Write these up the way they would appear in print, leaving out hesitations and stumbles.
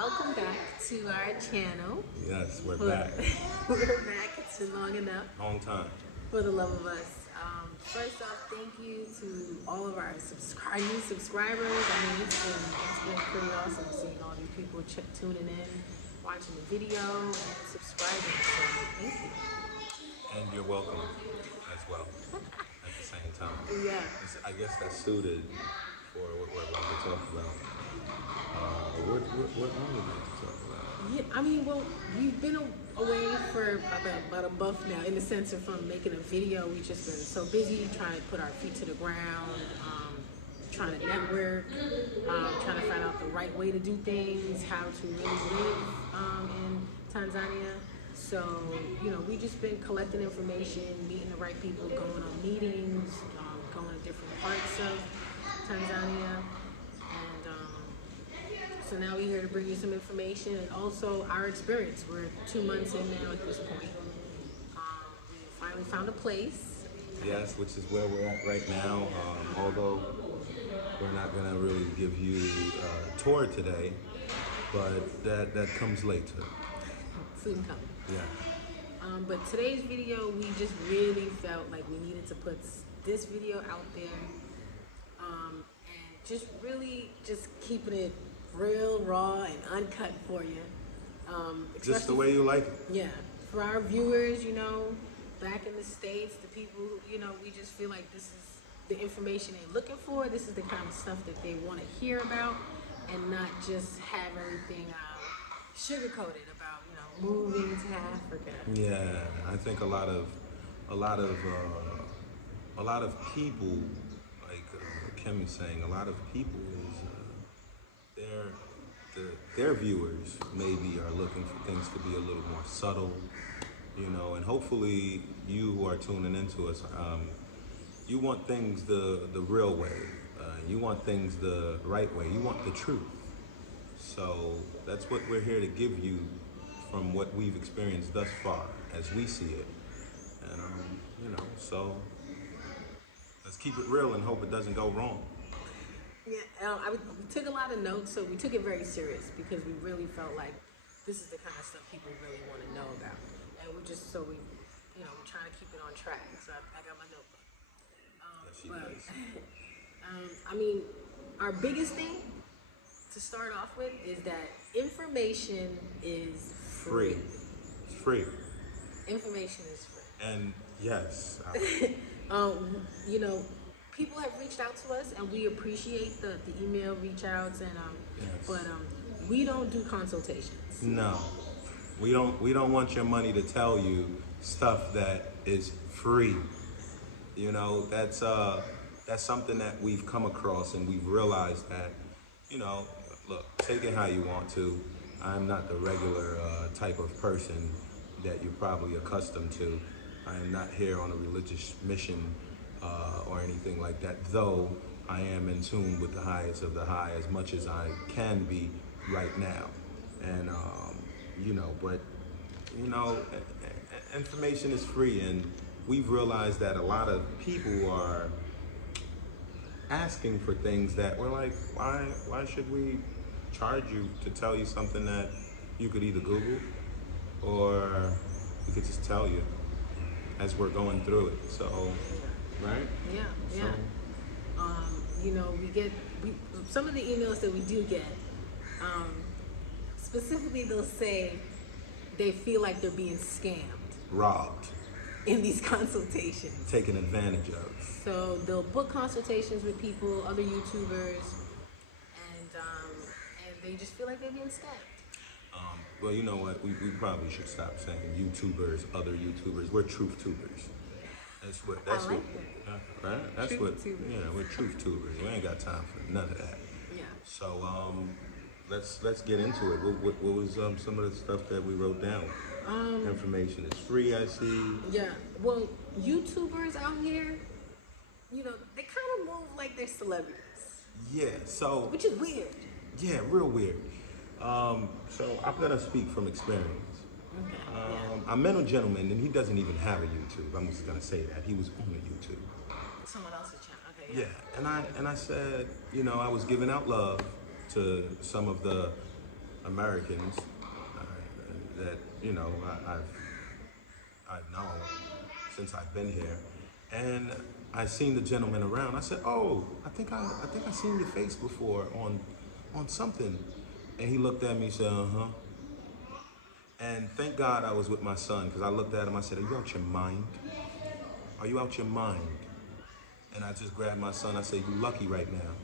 welcome back to our channel. Yes, we're back. We're back. It's been long enough. Long time. For the love of us. First off, thank you to all of our subscribers. I mean, it's been pretty awesome seeing all these people tuning in, watching the video, and subscribing. So thank you. And you're welcome as well at the same time. Yeah. I guess that's suited for what we're about to talk about. What are we going to talk about? Yeah, I mean, well, we've been away for about a month now in the sense of from making a video. We've just been so busy trying to put our feet to the ground, trying to network, trying to find out the right way to do things, how to really live in Tanzania. So, we just been collecting information, meeting the right people, going on meetings, going to different parts of Tanzania. So now we're here to bring you some information and also our experience. We're 2 months in now at this point. We finally found a place. Yes, which is where we're at right now. Although we're not going to really give you a tour today, but that comes later. Soon come. Yeah. But today's video, we just really felt like we needed to put this video out there and just keeping it real, raw, and uncut for you. Just the way you like it. Yeah. For our viewers, back in the States, the people, we just feel like this is the information they're looking for. This is the kind of stuff that they want to hear about and not just have everything sugar-coated about, moving to Africa. Yeah, I think a lot of people, like Kim is saying, a lot of people is their viewers maybe are looking for things to be a little more subtle, and hopefully you who are tuning into us, you want things the real way, you want things the right way, you want the truth. So that's what we're here to give you from what we've experienced thus far as we see it. And so let's keep it real and hope it doesn't go wrong. Yeah, we took a lot of notes, so we took it very serious because we really felt like this is the kind of stuff people really want to know about, and we're trying to keep it on track. So I got my notebook. I mean, our biggest thing to start off with is that information is free. It's free. Information is free. And yes. People have reached out to us, and we appreciate the email reach outs, and yes. But we don't do consultations. No, we don't want your money to tell you stuff that is free. That's something that we've come across, and we've realized that, look, take it how you want to. I'm not the regular type of person that you're probably accustomed to. I am not here on a religious mission or anything like that, though I am in tune with the highest of the high as much as I can be right now. And, information is free, and we've realized that a lot of people are asking for things that we're like, why should we charge you to tell you something that you could either Google or we could just tell you as we're going through it. So, right? Yeah. We get some of the emails that we do get. Specifically, they'll say they feel like they're being scammed, robbed in these consultations, taken advantage of. So they'll book consultations with people, other YouTubers, and they just feel like they're being scammed. Well, you know what? We probably should stop saying YouTubers, other YouTubers. We're truth tubers. That's what. Right? That's truth what. Tubers. Yeah, we're truth tubers. We ain't got time for none of that. Yeah. So let's get into it. What was some of the stuff that we wrote down? Information is free, I see. Yeah. Well, YouTubers out here, they kind of move like they're celebrities. Yeah. So. Which is weird. Yeah, real weird. So I'm gonna speak from experience. Okay. I met a gentleman, and he doesn't even have a YouTube. I'm just gonna say that he was on a YouTube. Someone else's channel. Okay. Yeah, and I said, I was giving out love to some of the Americans that I've known since I've been here, and I seen the gentleman around. I said, "Oh, I think I seen your face before on something," and he looked at me and said, "Uh-huh." And thank God I was with my son, because I looked at him. I said, "Are you out your mind? Are you out your mind?" And I just grabbed my son. I said, "You lucky right now,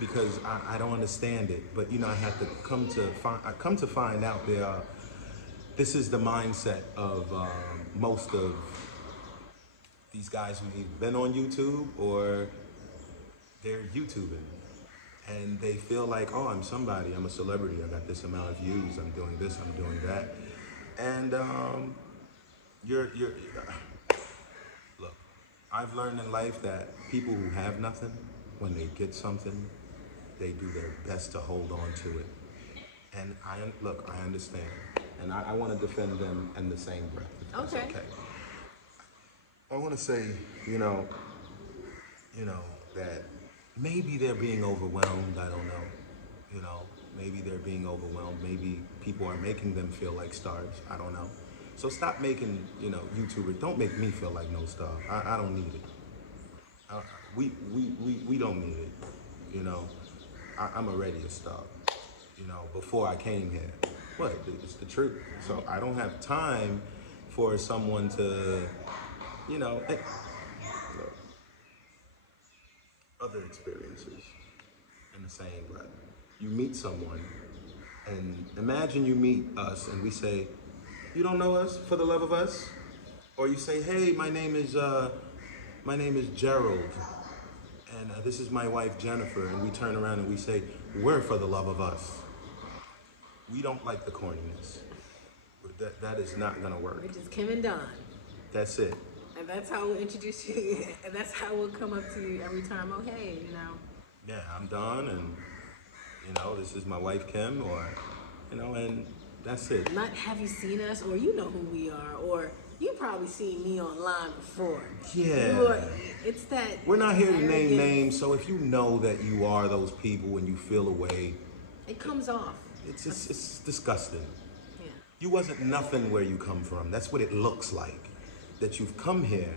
because I don't understand it. But I had to come to find out this is the mindset of most of these guys who've either been on YouTube or they're YouTubing, and they feel like, oh, I'm somebody, I'm a celebrity, I got this amount of views, I'm doing this, I'm doing that, and look, I've learned in life that people who have nothing, when they get something, they do their best to hold on to it. And I understand, and I want to defend them in the same breath. If that's okay. I want to say, that maybe they're being overwhelmed. I don't know. Maybe they're being overwhelmed. Maybe people are making them feel like stars. I don't know. So stop making, YouTubers. Don't make me feel like no star. I don't need it. We don't need it. I'm already a star. Before I came here. What? It's the truth. So I don't have time for someone to, other experiences in the same breath. You meet someone, and imagine you meet us, and we say, "You don't know us, for the love of us," or you say, "Hey, my name is Gerald, and this is my wife Jennifer," and we turn around and we say, "We're for the love of us." We don't like the corniness. That is not gonna work. Which is Kim and Don. That's it. And that's how we'll introduce you, and that's how we'll come up to you every time. Oh, hey, Yeah, I'm Don, and this is my wife Kim, or and that's it. Not have you seen us, or you know who we are, or you probably seen me online before. Yeah. It's that. We're not here to name names, so if you know that you are those people and you feel a way, it comes off. It's disgusting. Yeah. You wasn't nothing where you come from. That's what it looks like. That you've come here.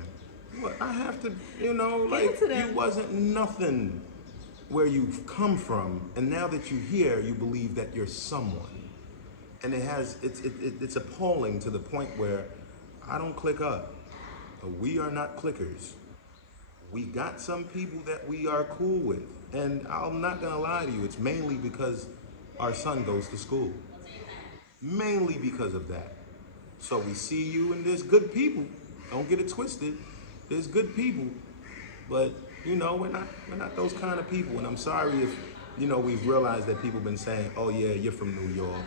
I have to, you wasn't nothing where you've come from, and now that you're here, you believe that you're someone. And it's appalling to the point where I don't click up. We are not clickers. We got some people that we are cool with, and I'm not gonna lie to you, it's mainly because our son goes to school. Mainly because of that. So we see you, and there's good people. Don't get it twisted. There's good people, but we're not those kind of people. And I'm sorry if we've realized that people been saying, "Oh yeah, you're from New York.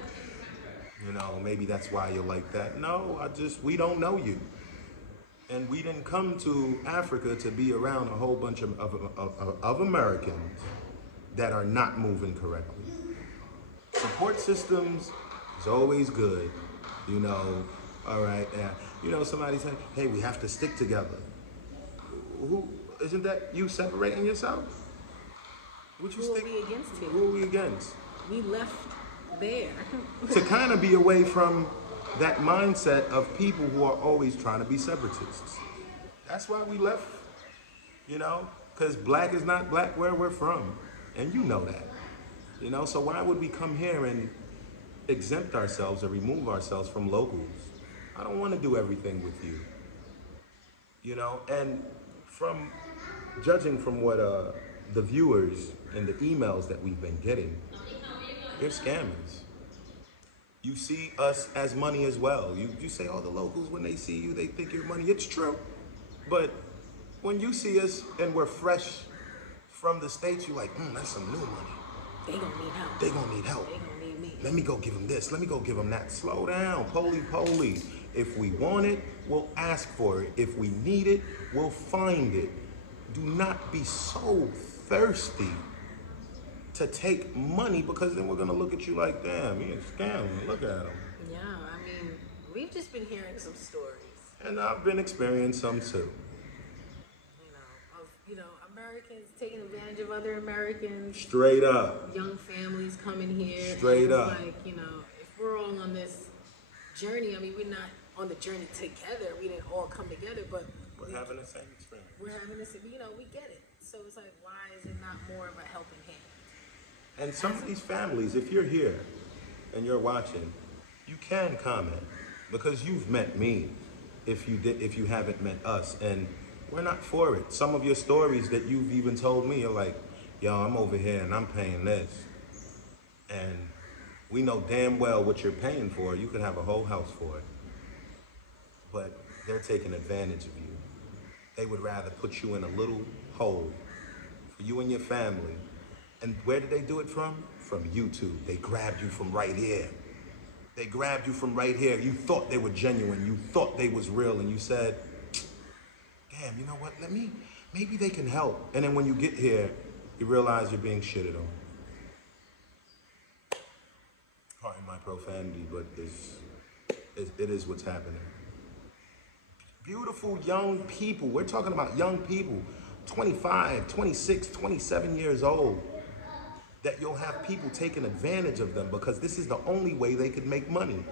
Maybe that's why you're like that." No, we don't know you, and we didn't come to Africa to be around a whole bunch of Americans that are not moving correctly. Support systems is always good, All right, somebody said, "Hey, we have to stick together." Who isn't that you separating yourself? Who are we against here? Who are we against? We left there. To kind of be away from that mindset of people who are always trying to be separatists. That's why we left, because black is not black where we're from, and you know that. So why would we come here and exempt ourselves or remove ourselves from locals? I don't want to do everything with you. And from judging from what the viewers and the emails that we've been getting, they're scammers. You see us as money as well. You say, "Oh, the locals, when they see you, they think you're money." It's true. But when you see us and we're fresh from the States, you're like, that's some new money. They gonna need help. They gonna need help. They gonna need me. Let me go give them this. Let me go give them that. Slow down. Poly. If we want it, we'll ask for it. If we need it, we'll find it. Do not be so thirsty to take money, because then we're going to look at you like, "Damn, you're a scammer. Look at him." Yeah, we've just been hearing some stories. And I've been experiencing some too. America Americans taking advantage of other Americans. Straight up. Young families coming here. Straight up. Like, you know, if we're all on this journey, I mean, we're not on the journey together. We didn't all come together, but We're having the same experience. we're having this, you know, we get it. So it's like, why is it not more of a helping hand? And some of these families, if you're here and you're watching, you can comment because you've met me. If you haven't met us, and we're not for it. Some of your stories that you've even told me, you're like, yo, I'm over here and I'm paying this, and we know damn well what you're paying for. You could have a whole house for it, but they're taking advantage of you. They would rather put you in a little hole for you and your family. And where did they do it from? From YouTube. They grabbed you from right here. They grabbed you from right here. You thought they were genuine. You thought they was real. And you said, damn, you know what? Maybe they can help. And then when you get here, you realize you're being shitted on. Pardon my profanity, but it is what's happening. Beautiful young people. We're talking about young people, 25, 26, 27 years old. That you'll have people taking advantage of them because this is the only way they could make money,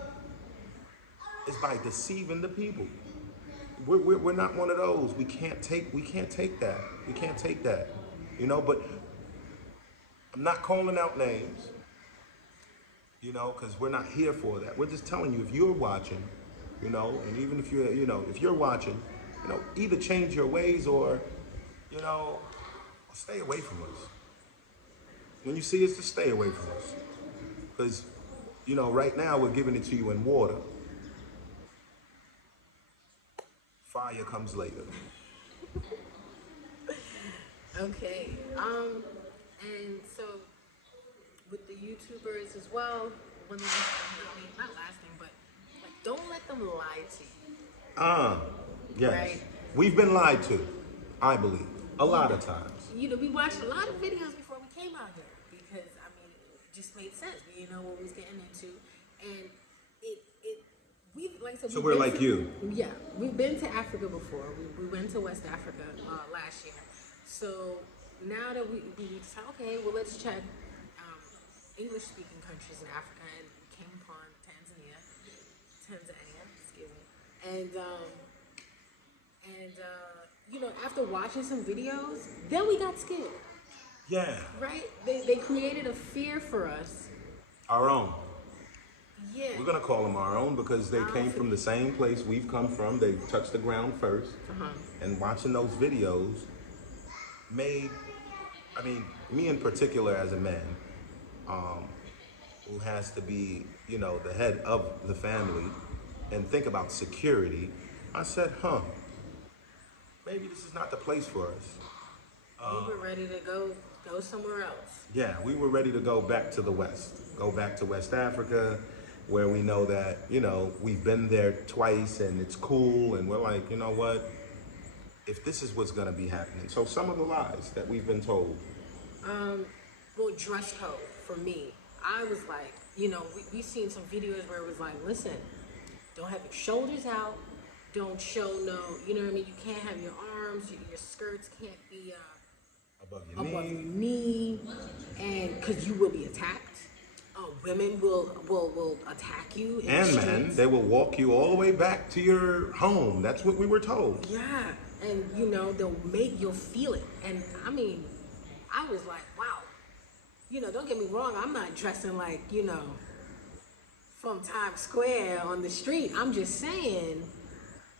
is by deceiving the people. We're not one of those. We can't take that. We can't take that, you know. But I'm not calling out names, you know, because we're not here for that. We're just telling you, if you're watching, you know, and even if you're, you know, if you're watching, you know, either change your ways or, you know, stay away from us. When you see us, just stay away from us. Because, you know, right now we're giving it to you in water. Fire comes later. Okay. And so with the YouTubers as well, one last thing, I mean, not last thing, but like, don't let them lie to you. Yes. Right? We've been lied to, I believe, a lot of times. You know, we watched a lot of videos before we came out here because, I mean, it just made sense. We didn't know what we was getting into. And like I said, so we're like you. Yeah, we've been to Africa before. We went to West Africa last year. So now that we decided, okay, well, let's check English-speaking countries in Africa, and came upon Tanzania, excuse me. And you know, after watching some videos, then we got scared. Yeah. Right? They created a fear for us. Our own. Yeah. We're going to call them our own because they came from the same place we've come from. They touched the ground first. And watching those videos made, I mean, me in particular as a man, who has to be, you know, the head of the family and think about security, I said, maybe this is not the place for us. We were ready to go somewhere else. Yeah, we were ready to go back to the West, go back to West Africa, where we know that, you know, we've been there twice and it's cool, and we're like, you know what, if this is what's gonna be happening. So some of the lies that we've been told. Well, dress code for me, I was like, you know, we've seen some videos where it was like, listen, don't have your shoulders out, don't show no, you know what I mean, you can't have your arms, your skirts can't be Above your your knee. knee, and because you will be attacked. Women will attack you. And men, they will walk you all the way back to your home. That's what we were told. Yeah, and you know, you'll feel it. And I mean, I was like, wow. You know, don't get me wrong, I'm not dressing like, you know, from Times Square on the street. I'm just saying,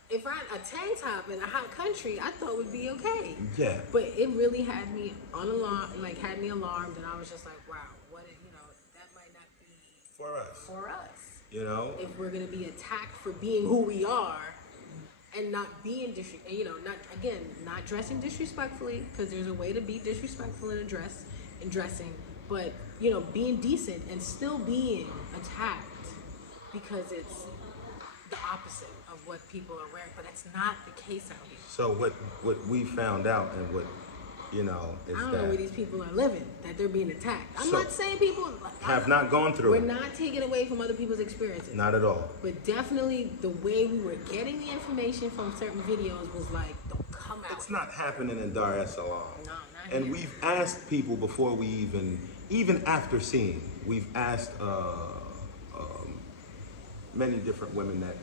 if I a tank top in a hot country, I thought would be okay. Yeah. But it really had me alarmed, and I was just like, wow, that might not be for us. You know, if we're gonna be attacked for being who we are and not being not dressing disrespectfully, because there's a way to be disrespectful in dressing, but you know, being decent and still being attacked because it's the opposite of what people are wearing, but that's not the case out here. So what we found out, and what, you know, is I don't that know where these people are living, that they're being attacked. I'm So, not saying people have not gone through We're it. not taking away from other people's experiences. Not at all. But definitely the way we were getting the information from certain videos was like, don't come It's not happening in Dar es Salaam. No, not And here. we've asked people before we even after seeing, we've asked many different women that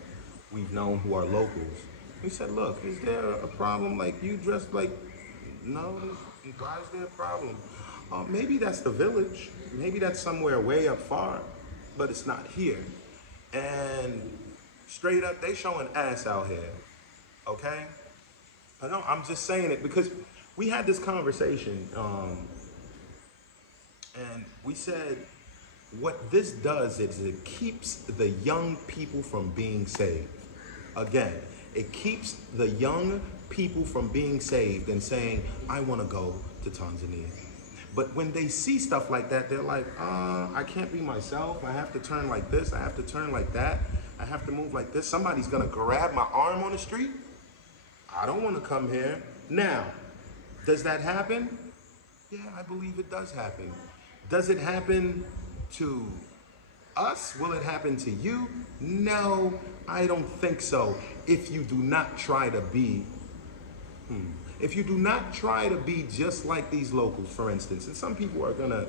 we've known who are locals. We said, look, is there a problem? Like, you dressed like, no, why is there a problem? Maybe that's the village. Maybe that's somewhere way up far, but it's not here. And straight up, they showing ass out here, okay? I know, I'm just saying it because we had this conversation, and we said, what this does is it keeps the young people from being saved. Again, it keeps the young people from being saved and saying, I want to go to Tanzania. But when they see stuff like that, they're like, I can't be myself. I have to turn like this. I have to turn like that. I have to move like this. Somebody's going to grab my arm on the street. I don't want to come here. Now, does that happen? Yeah, I believe it does happen. Does it happen to us? Will it happen to you? No, I don't think so. If you do not try to be, if you do not try to be just like these locals, for instance, and some people are gonna,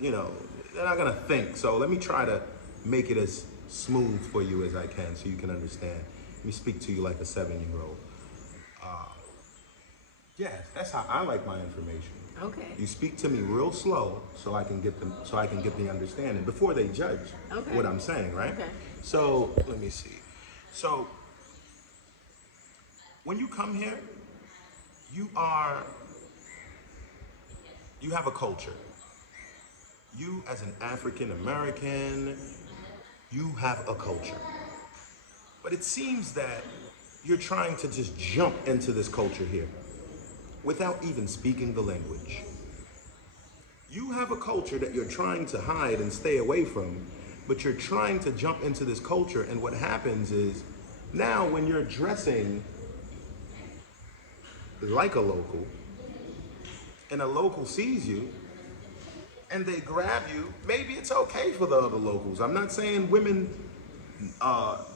you know, they're not gonna think. So let me try to make it as smooth for you as I can so you can understand. Let me speak to you like a 7-year-old. Yeah, that's how I like my information. Okay. You speak to me real slow so I can get the understanding before they judge what I'm saying, right? Okay. So let me see. So when you come here, you have a culture. You as an African American, you have a culture. But it seems that you're trying to just jump into this culture here without even speaking the language. You have a culture that you're trying to hide and stay away from, but you're trying to jump into this culture, and what happens is, now when you're dressing like a local, and a local sees you, and they grab you, maybe it's okay for the other locals. I'm not saying women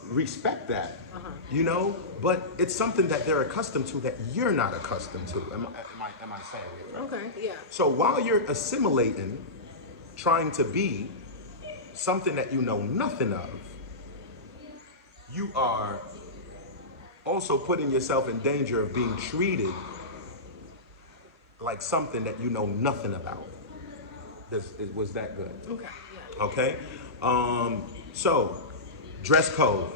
respect that, you know, but it's something that they're accustomed to that you're not accustomed to. Am I saying it right? Okay, yeah. So while you're assimilating, trying to be something that you know nothing of, you are also putting yourself in danger of being treated like something that you know nothing about. Was that good? Okay, yeah. Okay? So, dress code.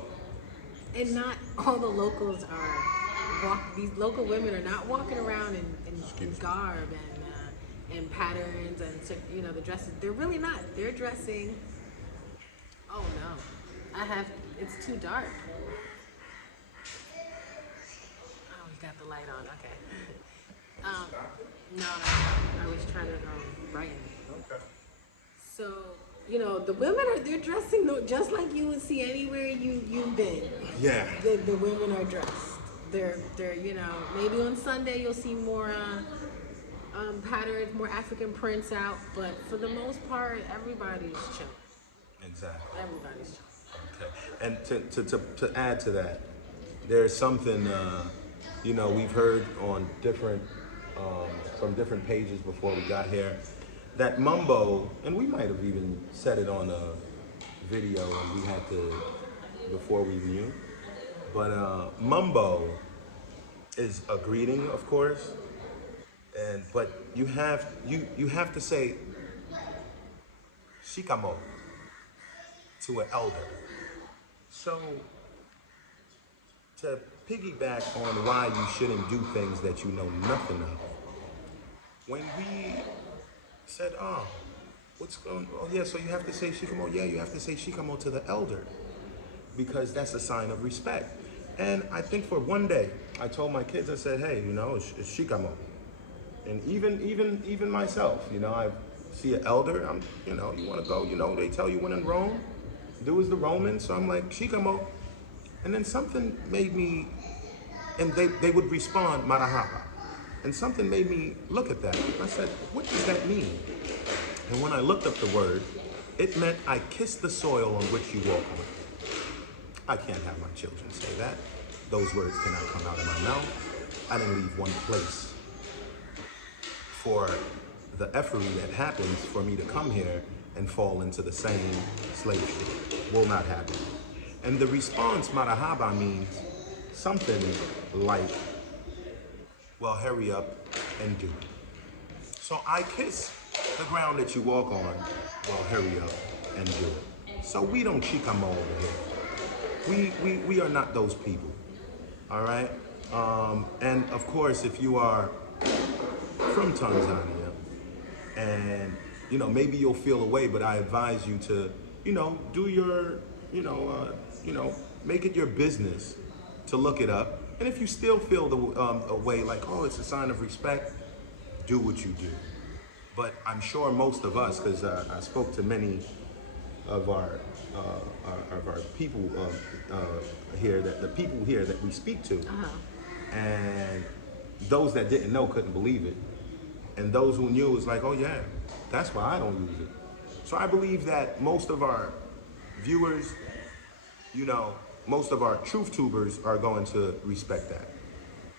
And not all the locals are these local women are not walking around in garb and patterns and, you know, the dresses. They're really not. They're dressing. Oh no, it's too dark. Oh, we got the light on. Okay. No, I was trying to brighten. Okay. So, you know, the women they're dressing just like you would see anywhere you've been. Yeah. The women are dressed. They're you know, maybe on Sunday you'll see more patterns, more African prints out, but for the most part, everybody's chill. Exactly. Everybody's chill. Okay. And to add to that, there's something, you know, we've heard on different, from different pages before we got here, that mumbo, and we might have even said it on a video and we had to, before we knew, but mumbo is a greeting, of course, but you have to say shikamo to an elder. So to piggyback on why you shouldn't do things that you know nothing of, when we said, what's going on? Oh yeah, so you have to say shikamo. Yeah, you have to say shikamo to the elder because that's a sign of respect. And I think for one day, I told my kids, I said, hey, you know, it's shikamo. And even myself, you know, I see an elder, you know, you want to go, you know, they tell you when in Rome, do as the Romans. So I'm like, shikamo. And then something made me, and they would respond, marahaba. And something made me look at that. I said, what does that mean? And when I looked up the word, it meant I kiss the soil on which you walk on. I can't have my children say that. those words cannot come out of my mouth. I didn't leave one place for the effery that happens for me to come here and fall into the same slave ship. Will not happen. And the response, marahaba, means something like, well, hurry up and do it. So I kiss the ground that you walk on, well, hurry up and do it. So we don't chicamo over here. We are not those people, all right? And of course, if you are from Tanzania, and maybe you'll feel away, but I advise you to, do your, make it your business to look it up. And if you still feel the way, like, oh, it's a sign of respect, do what you do. But I'm sure most of us, because I spoke to many of our people here, that the people here that we speak to, and those that didn't know couldn't believe it, and those who knew was like, oh yeah, that's why I don't use it. So I believe that most of our viewers, most of our truth tubers are going to respect that.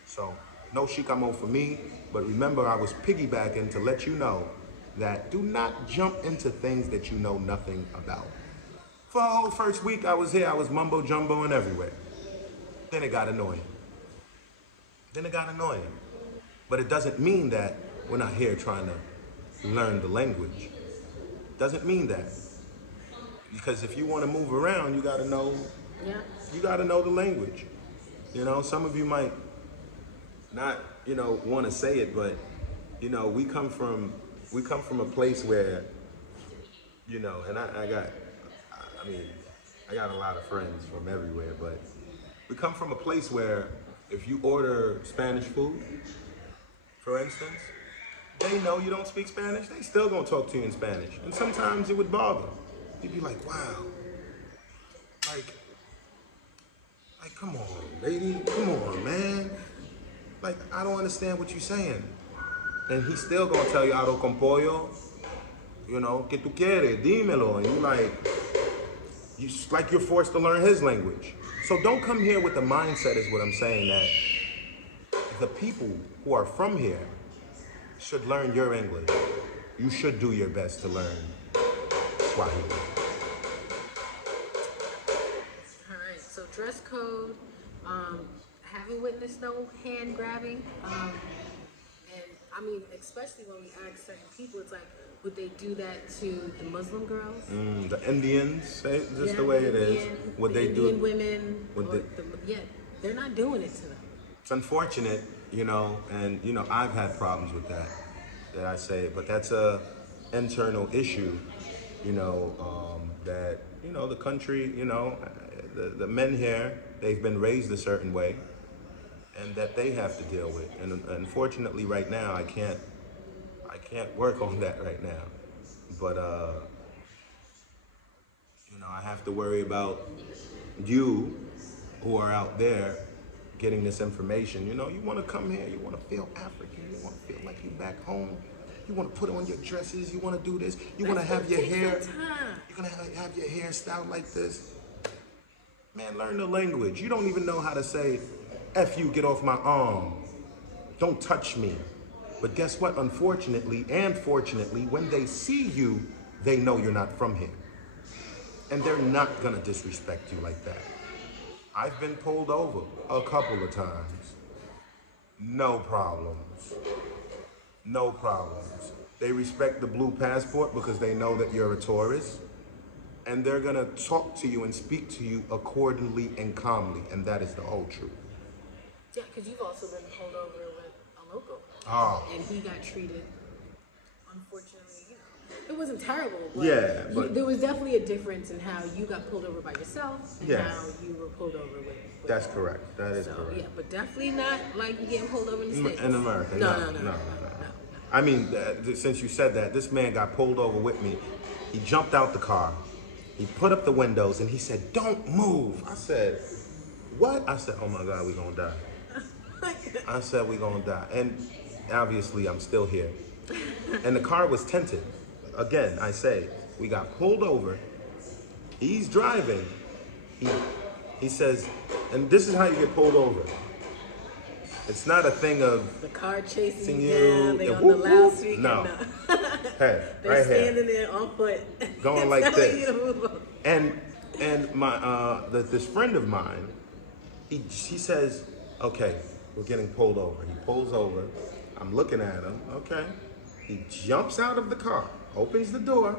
So no shikamo for me, but remember I was piggybacking to let you know that do not jump into things that you know nothing about. For the whole first week I was here, I was mumbo jumbo and everywhere. Then it got annoying. But it doesn't mean that we're not here trying to learn the language. Doesn't mean that. Because if you want to move around, you got to know. Yeah. You got to know the language. Some of you might not, want to say it, but we come from a place where, and I got a lot of friends from everywhere, but we come from a place where if you order Spanish food, for instance, they know you don't speak Spanish, they still gonna talk to you in Spanish. And sometimes it would bother. You'd be like, wow, like, come on, lady, come on, man. Like, I don't understand what you're saying. And he's still gonna tell you, arroz con pollo, que tú quieres, dímelo. And you're forced to learn his language. So don't come here with the mindset, is what I'm saying, that the people who are from here should learn your English. You should do your best to learn Swahili. All right, so dress code, haven't witnessed no hand grabbing. And especially when we ask certain people, it's like, would they do that to the Muslim girls? The Indians, just the way it is. Would they do Indian women? They're not doing it to them. It's unfortunate, and I've had problems with that I say, but that's a internal issue, that the country, the men here, they've been raised a certain way, and that they have to deal with. And unfortunately, right now, I can't work on that right now, but I have to worry about you who are out there getting this information. You want to come here, you want to feel African, you want to feel like you're back home, you want to put on your dresses, you want to do this, you want to have your hair, you're going to have your hair styled like this. Man, learn the language. You don't even know how to say, F you, get off my arm, don't touch me. But guess what? Unfortunately and fortunately, when they see you, they know you're not from here. And they're not going to disrespect you like that. I've been pulled over a couple of times. No problems. No problems. They respect the blue passport because they know that you're a tourist. And they're going to talk to you and speak to you accordingly and calmly. And that is the whole truth. Yeah, because you've also been pulled over with a local. Oh. And he got treated, unfortunately, it wasn't terrible, but, but there was definitely a difference in how you got pulled over by yourself and how you were pulled over with That's correct. That is correct. Yeah, but definitely not like you getting pulled over in the States. In America, No. I mean, since you said that, this man got pulled over with me. He jumped out the car. He put up the windows and he said, "Don't move." I said, "What?" I said, "Oh my God, we're gonna die." I said, "We're gonna die." And obviously, I'm still here. And the car was tinted. Again, I say, we got pulled over. He's driving. He says, and this is how you get pulled over. It's not a thing of The car chasing you you down, they and on whoop, the whoop. loudspeaker. No. No. Hey, They're right standing here, there on foot. going like telling you this. to move on. And my this friend of mine, she says, okay, we're getting pulled over. He pulls over. I'm looking at him. Okay. He jumps out of the car, opens the door,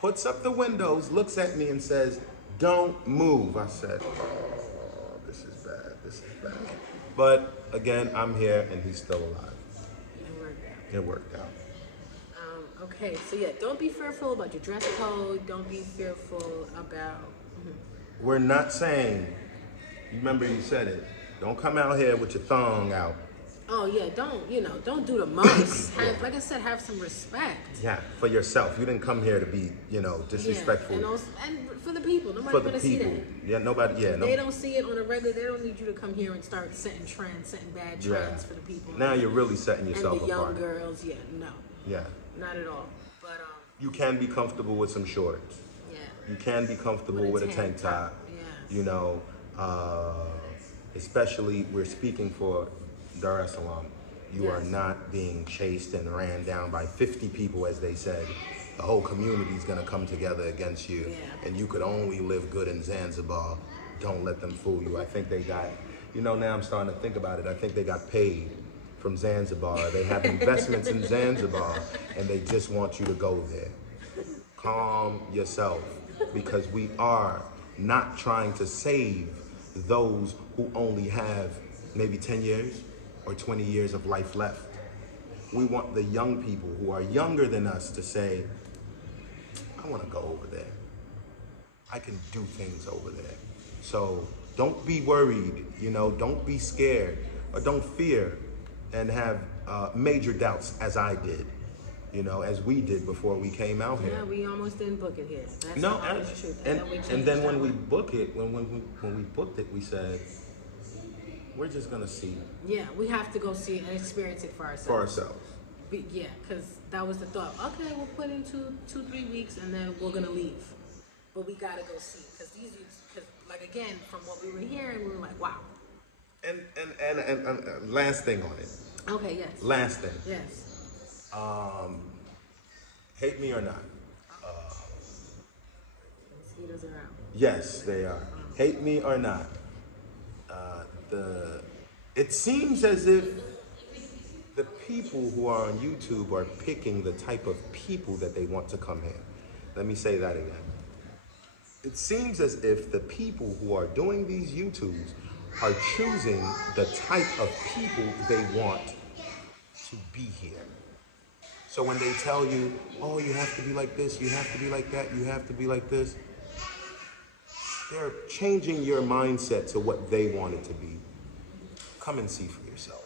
puts up the windows, looks at me and says, don't move. I said, oh, this is bad. This is bad. But again, I'm here and he's still alive. It worked out. It worked out. Okay, so yeah, don't be fearful about your dress code. Don't be fearful about. We're not saying, you remember you said it, don't come out here with your thong out. Oh yeah, don't do the most. Like I said, have some respect. Yeah, for yourself. You didn't come here to be, disrespectful. Yeah, and for the people, For nobody's the gonna see people. that. Yeah, nobody, yeah. If they don't see it on a regular, they don't need you to come here and start setting bad trends for the people. Now you're really setting yourself and the young apart. girls, no. Yeah. Not at all. But You can be comfortable with some shorts. yeah. You can be comfortable with a tank top. Yeah. Especially we're speaking for Dar es Salaam. You Yes. are not being chased and ran down by 50 people, as they said. The whole community is going to come together against you. Yeah. And you could only live good in Zanzibar. Don't let them fool you. I think they got, now I'm starting to think about it. I think they got paid from Zanzibar. They have investments in Zanzibar, and they just want you to go there. Calm yourself, because we are not trying to save those who only have maybe 10 years or 20 years of life left. We want the young people who are younger than us to say, I want to go over there. I can do things over there. So don't be worried, don't be scared, or don't fear and have major doubts, as I did, as we did before we came out here. Yeah, we almost didn't book it here. That's No, the honest truth. and then when we book it, when we booked it, we said, we're just gonna see Yeah, we have to go see and experience it for ourselves. Yeah, because that was the thought. Okay, we'll put in 2-3 weeks and then we're gonna leave. But we gotta go see, because like again, from what we were hearing, we were like, wow. And last thing on it. Okay, yes. Last thing. Yes. Hate me or not. Mosquitoes are out. Yes, they are. Hate me or not. It seems as if the people who are on YouTube are picking the type of people that they want to come here. Let me say that again. It seems as if the people who are doing these YouTubes are choosing the type of people they want to be here. So when they tell you, oh, you have to be like this, you have to be like that, you have to be like this, they're changing your mindset to what they want it to be. Come and see for yourself.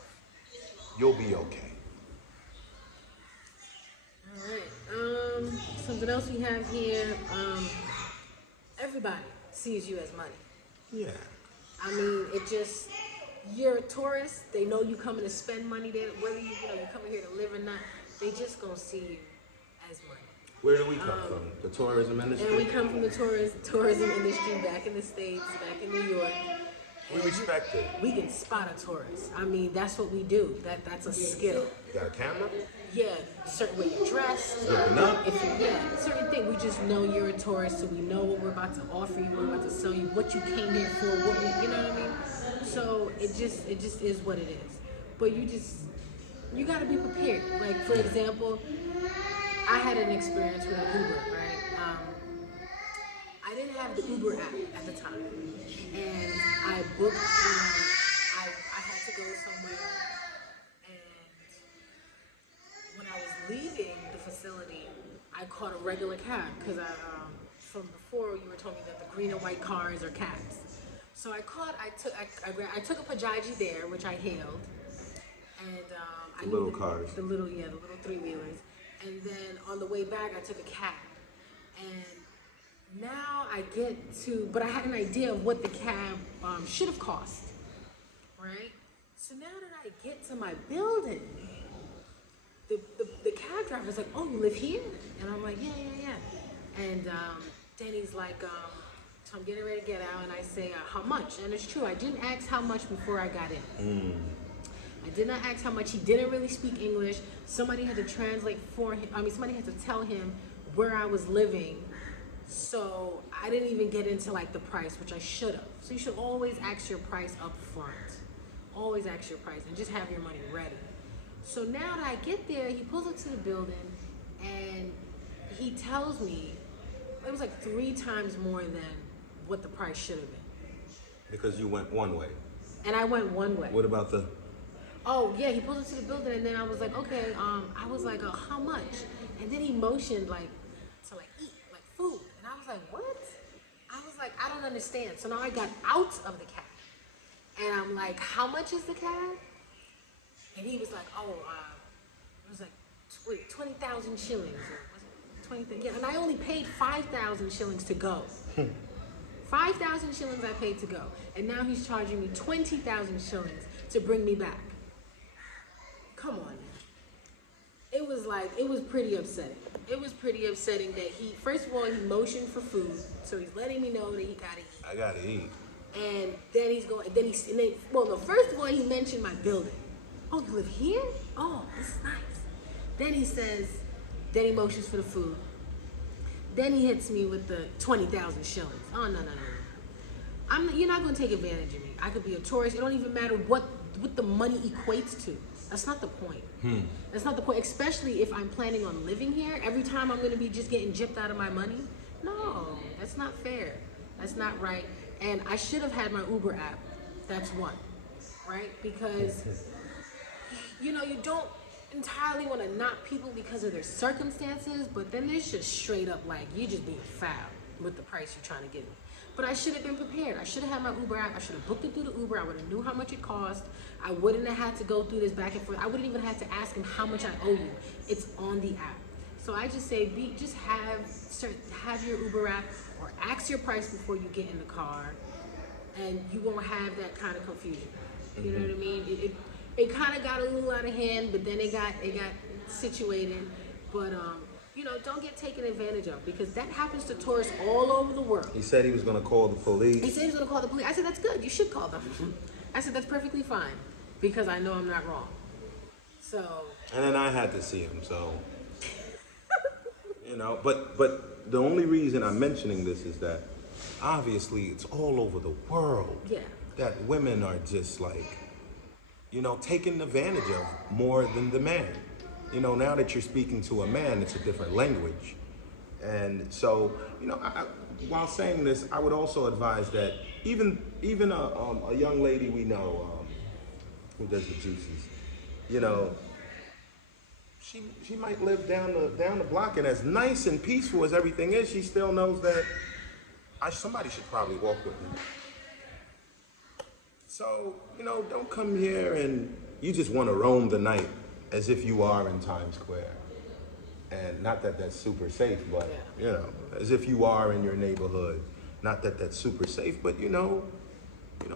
You'll be okay. All right. Something else we have here. Everybody sees you as money. Yeah. I mean, you're a tourist. They know you coming to spend money there. Whether you're coming here to live or not, they just gonna see you as money. Where do we come from? The tourism industry? And we come from the tourism industry back in the States, back in New York. We respect it. We can spot a tourist. I mean, that's what we do. That's a skill. You got a camera? Yeah, certain way you're dressed. Looking up? Certain thing. We just know you're a tourist, so we know what we're about to offer you, what we're about to sell you, what you came here for, you know what I mean? So it just is what it is. But you gotta be prepared. Like, for example, I had an experience with an Uber, right? I didn't have the Uber app at the time, and I booked. I had to go somewhere, and when I was leaving the facility, I caught a regular cab because from before you were telling me that the green and white cars are cabs. So I took a Pajaji there, which I hailed, and The little cars. the little 3-wheelers, and then on the way back I took a cab, and now but I had an idea of what the cab should have cost, right? So now that I get to my building, the cab driver's like, oh, you live here? And I'm like, yeah. And then he's like, So I'm getting ready to get out, and I say, how much? And it's true, I didn't ask how much before I got in. I did not ask how much. He didn't really speak English. Somebody had to translate for him. Somebody had to tell him where I was living. So I didn't even get into like the price, which I should have. So you should always ask your price up front. Always ask your price and just have your money ready. So now that I get there, he pulls up to the building and he tells me it was like 3 times more than what the price should have been. Because you went one way. And I went one way. What about the... Oh yeah, he pulled into the building, and then I was like, okay, I was like, how much? And then he motioned like to like eat, like food, and I was like, what? I was like, I don't understand. So now I got out of the cab, and I'm like, how much is the cab? And he was like, it was like 20,000 shillings, or was it 20? Yeah, and I only paid 5,000 shillings to go. 5,000 shillings I paid to go, and now he's charging me 20,000 shillings to bring me back. Come on. It was pretty upsetting. It was pretty upsetting that first of all, he motioned for food, so he's letting me know that he gotta eat. I gotta eat. And then first of all, he mentioned my building. Oh, you live here? Oh, this is nice. Then he motions for the food. Then he hits me with the 20,000 shillings. Oh, no. You're not gonna take advantage of me. I could be a tourist. It don't even matter what the money equates to. That's not the point. That's not the point, especially if I'm planning on living here. Every time I'm going to be just getting gypped out of my money. No, that's not fair. That's not right. And I should have had my Uber app. That's one, right? Because, you don't entirely want to knock people because of their circumstances, but then there's just straight up like, you just being foul with the price you're trying to give me. But I should have been prepared. I should have had my Uber app. I should have booked it through the Uber. I would have knew how much it cost. I wouldn't have had to go through this back and forth. I wouldn't even have to ask him how much I owe you. It's on the app. So I just say, have your Uber app or ask your price before you get in the car, and you won't have that kind of confusion. You know what I mean? It kind of got a little out of hand, but then it got situated. But don't get taken advantage of, because that happens to tourists all over the world. He said he was going to call the police. He said he was going to call the police. I said, that's good. You should call them. I said, that's perfectly fine, because I know I'm not wrong. So. And then I had to see him, so. But the only reason I'm mentioning this is that obviously it's all over the world. Yeah. That women are just like, taken advantage of more than the man. Now that you're speaking to a man, it's a different language. And so, while saying this, I would also advise that even a young lady we know who does the juices, she might live down the block, and as nice and peaceful as everything is, she still knows that somebody should probably walk with me. So, don't come here and you just want to roam the night as if you are in Times Square. And not that that's super safe, but, as if you are in your neighborhood. Not that that's super safe, but,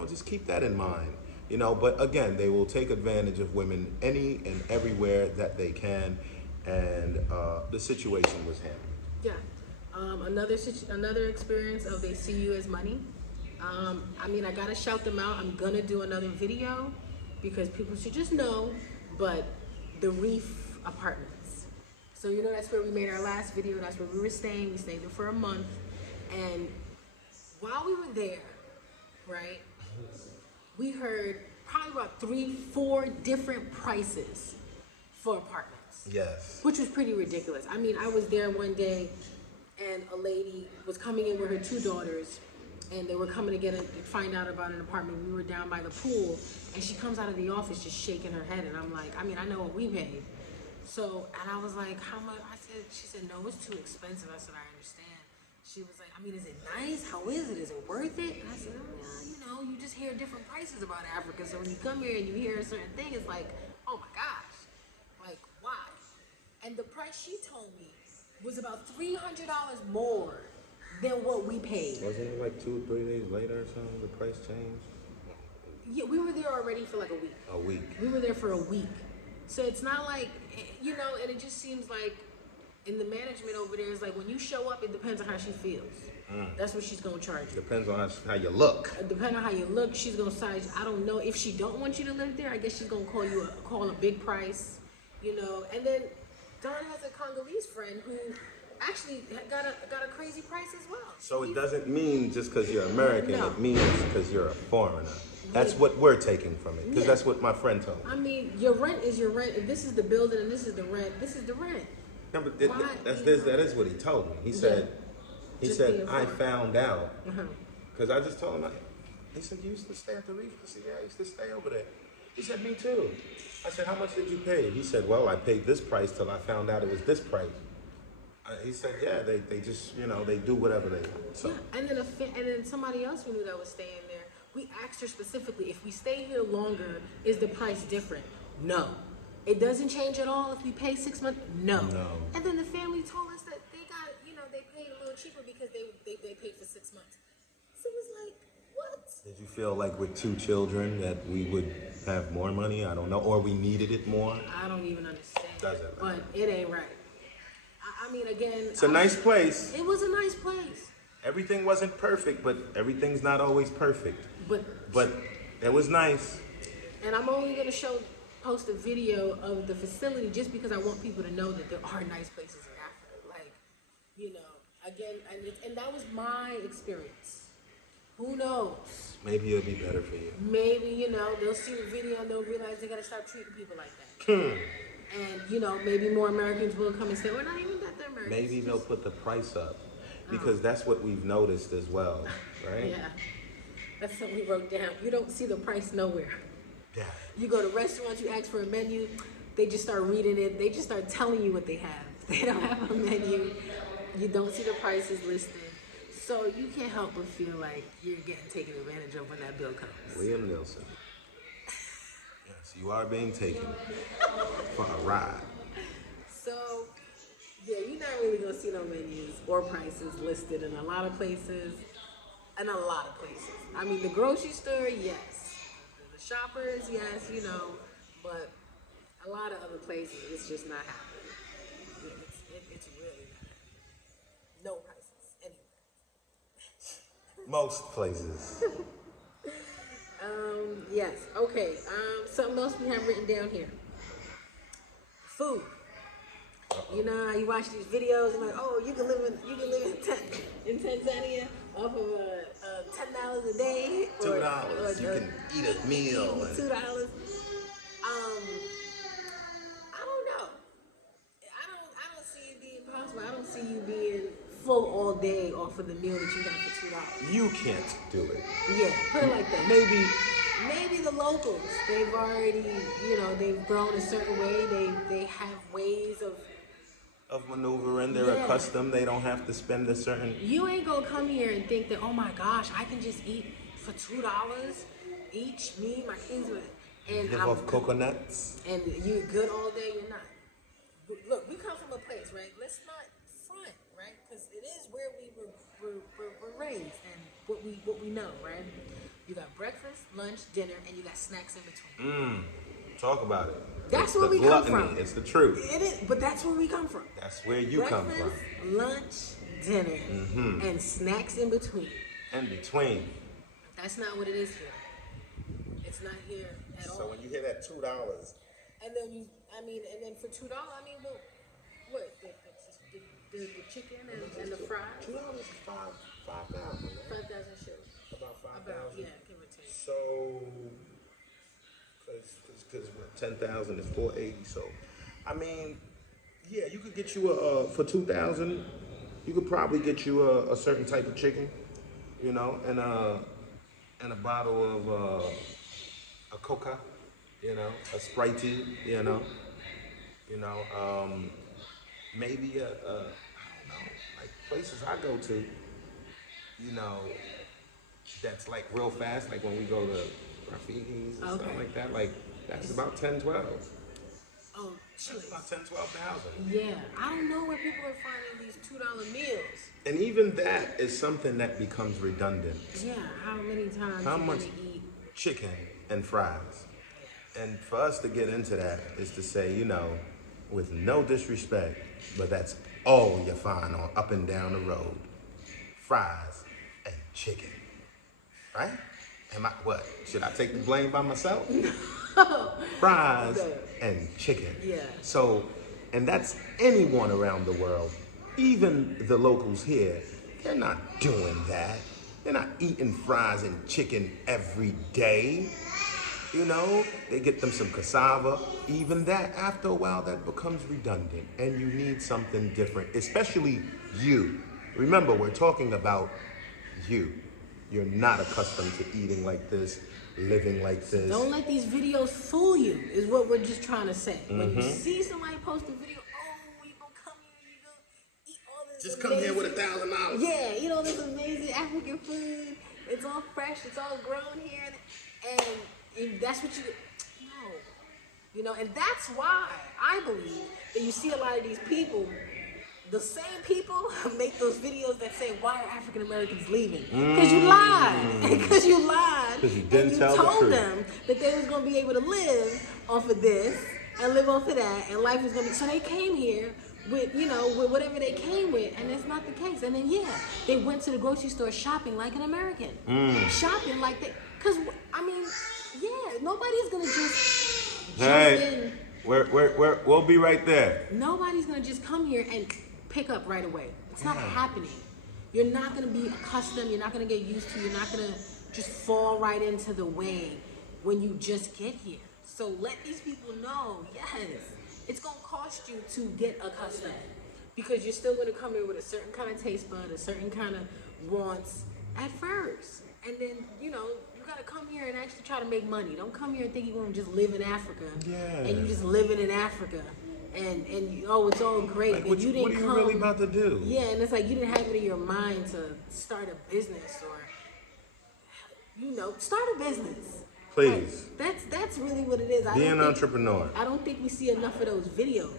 just keep that in mind. But again, they will take advantage of women any and everywhere that they can. And the situation was handled. Yeah. Another experience of they see you as money. I got to shout them out. I'm going to do another video because people should just know, but the Reef Apartments. So, that's where we made our last video. That's where we were staying. We stayed there for a month. And while we were there, right, we heard probably about 3-4 different prices for apartments. Yes. Which was pretty ridiculous. I was there one day and a lady was coming in with her 2 daughters, and they were coming to find out about an apartment. We were down by the pool, and she comes out of the office just shaking her head, and I'm like, I know what we paid. So, and I was like, how much? She said, no, it's too expensive. I said, I understand. She was like, is it nice? How is it? Is it worth it? And I said, oh, yeah, you just hear different prices about Africa. So when you come here and you hear a certain thing, it's like, oh my gosh, like why? And the price she told me was about $300 more than what we paid. Wasn't it like 2 or 3 days later or something, the price changed? Yeah, we were there already for like a week. A week. We were there for a week. So it's not like, and it just seems like And the management over there is like, when you show up, it depends on how she feels. That's what she's gonna charge you. Depends on how you look. Depending on how you look, she's gonna size. I don't know if she don't want you to live there. I guess she's gonna call a big price, you know. And then Don has a Congolese friend who actually got a crazy price as well. So it doesn't mean just because you're American, No. it means because you're a foreigner. That's what we're taking from it, because Yeah. that's what my friend told me. I mean, your rent is your rent. If this is the building and this is the rent, this is the rent. No, but Why? that is what he told me. He said, Just being I foreign. found out, because I just told him, he said, you used to stay at the Reef? I said, yeah, I used to stay over there. He said, me too. I said, how much did you pay? He said, well, I paid this price till I found out it was this price. He said, yeah, they just, you know, they do whatever they want. So. Yeah, and then somebody else we knew that was staying there. We asked her specifically, if we stay here longer, is the price different? No. It doesn't change at all if we pay 6 months? No. And then the family told us that they got, you know, they paid a little cheaper because they paid for 6 months. So it was like, what? Did you feel like with 2 children that we would have more money? I don't know. Or we needed it more? I don't even understand. Doesn't matter. But it ain't right. I mean, again. It's a nice place. It was a nice place. Everything wasn't perfect, but everything's not always perfect. But it was nice. And I'm only going to post a video of the facility just because I want people to know that there are nice places in Africa. Like, you know, again, and that was my experience. Who knows? Maybe it'll be better for you. Maybe, you know, they'll see the video and they'll realize they got to stop treating people like that. And, you know, maybe more Americans will come and say, we're not even that they're Americans. Maybe they'll put the price up, because that's what we've noticed as well, right? Yeah. That's something we wrote down. You don't see the price nowhere. Yeah. You go to restaurants, you ask for a menu, they just start reading it. They just start telling you what they have. They don't have a menu. You don't see the prices listed. So you can't help but feel like you're getting taken advantage of when that bill comes. William Nielsen. Yes, you are being taken for a ride. So, yeah, you're not really going to see no menus or prices listed in a lot of places. In a lot of places. I mean, the grocery store, yes. The shoppers, yes, you know. But a lot of other places, it's just not happening. It's really not happening. No prices, anywhere. Most places. Yes, okay. Something else we have written down here. Food. You know how you watch these videos and like, oh, you can live in Tanzania off of $10 a day. $2. You can eat a meal. $2. I don't know. I don't see it being possible. I don't see you being full all day off of the meal that you got for $2. You can't do it. Yeah, put it like that. Maybe the locals, they've already, you know, they've grown a certain way. They have ways of maneuvering, they're accustomed. They don't have to spend a certain. You ain't gonna come here and think that, oh my gosh, I can just eat for $2 each. Me, my kids, and Live off coconuts. And you good all day. You're not. Look, we come from a place, right? Let's not front, right? Because it is where we were raised and what we know, right? You got breakfast, lunch, dinner, and you got snacks in between. Talk about it. That's it's where we come from. It's the truth. It is, but that's where we come from. That's where you come from. Breakfast, lunch, dinner, and snacks in between. In between. That's not what it is here. It's not here at all. So when you hear that $2, and then and then for $2, I mean, well, what? The chicken and the fries? $2 is 5,000. 5,000 shares. About 5,000. Yeah, give or take. So, because 10,000 is 480. So, I mean, yeah, you could get you for 2,000. You could probably get you a certain type of chicken, you know, and a bottle of a Coca, you know, a Sprite, you know, maybe I don't know, like places I go to, you know, that's like real fast, like when we go to Rafiki's and stuff like that, like that's about 10, 12. Oh, shit. That's about 10, 12,000. Yeah, I don't know where people are finding these $2 meals. And even that is something that becomes redundant. Yeah, how many times How you much gonna eat? chicken and fries? And for us to get into that is to say, you know, with no disrespect, but that's Oh, you're fine on up and down the road. Fries and chicken. Right? What? Should I take the blame by myself? Fries and chicken. Yeah. So, and that's anyone around the world. Even the locals here, they're not doing that. They're not eating fries and chicken every day. You know, they get them some cassava. Even that, after a while, that becomes redundant. And you need something different, especially you. Remember, we're talking about you. You're not accustomed to eating like this, living like this. Don't let these videos fool you, is what we're just trying to say. When you see somebody post a video, oh, you gonna come here, you gonna eat all this Just amazing, come here with $1,000. yeah, eat all this amazing African food. It's all fresh, it's all grown here. And that's what no. You know, and that's why I believe that you see a lot of these people, the same people make those videos that say, why are African Americans leaving? Because you lied. Because you lied. Because you didn't tell and the you told truth. them that they was going to be able to live off of this and live off of that, and life was going to be, so they came here with, you know, with whatever they came with, and that's not the case. And then, yeah, they went to the grocery store shopping like an American. Shopping like they, because, I mean, yeah, nobody's going to just jump in. We'll be right there. Nobody's going to just come here and pick up right away. It's not happening. You're not going to be accustomed. You're not going to get used to. You're not going to just fall right into the way when you just get here. So let these people know, yes, it's going to cost you to get accustomed, because you're still going to come here with a certain kind of taste bud, a certain kind of wants at first. And then, you know, you got to come here and actually try to make money. Don't come here and think you're going to just live in Africa. Yeah. And you just living in Africa. And oh, it's all great. Like, but what you didn't are you come, really about to do? Yeah, and it's like you didn't have it in your mind to start a business or, you know, start a business. Please. Like, that's really what it is. Be an entrepreneur. I don't think we see enough of those videos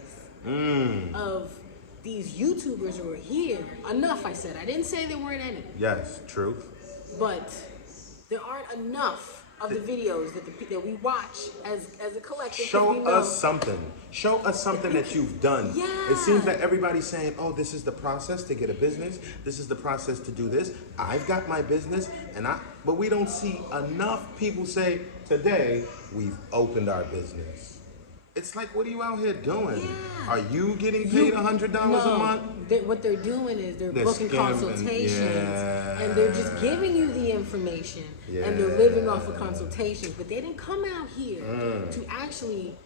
of these YouTubers who are here. Enough, I said. I didn't say there weren't any. Yes, truth. But there aren't enough of the videos that we watch as a collective. Show us something. Show us something that you've done. Yeah. It seems that everybody's saying, oh, this is the process to get a business. This is the process to do this. I've got my business, but we don't see enough people say, today, we've opened our business. It's like, what are you out here doing? Yeah. Are you getting paid $100 a month? What they're doing is they're booking scamming. consultations, Yeah. and they're just giving you the information, and they're living off of consultations. But they didn't come out here to actually